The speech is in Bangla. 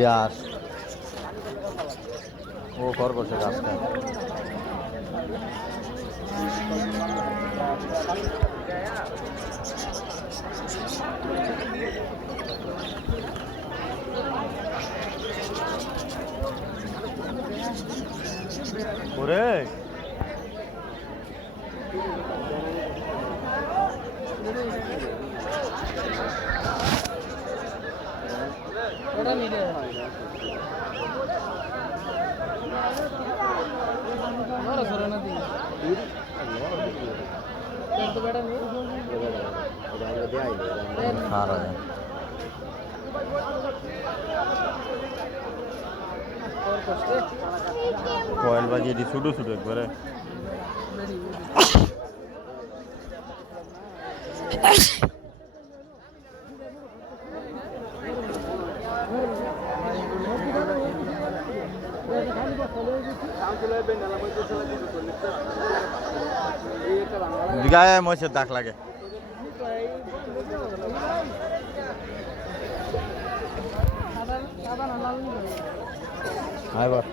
রিয়াস ও খরগোশে ঘাস খায়। ওরে ওটা নিলে और सर ना दी तो बेटा नहीं खा रहा है और कुछ कोयल बाजी दी सुडू सुडू एक बारे गाय मोसे दाग लागे आय बार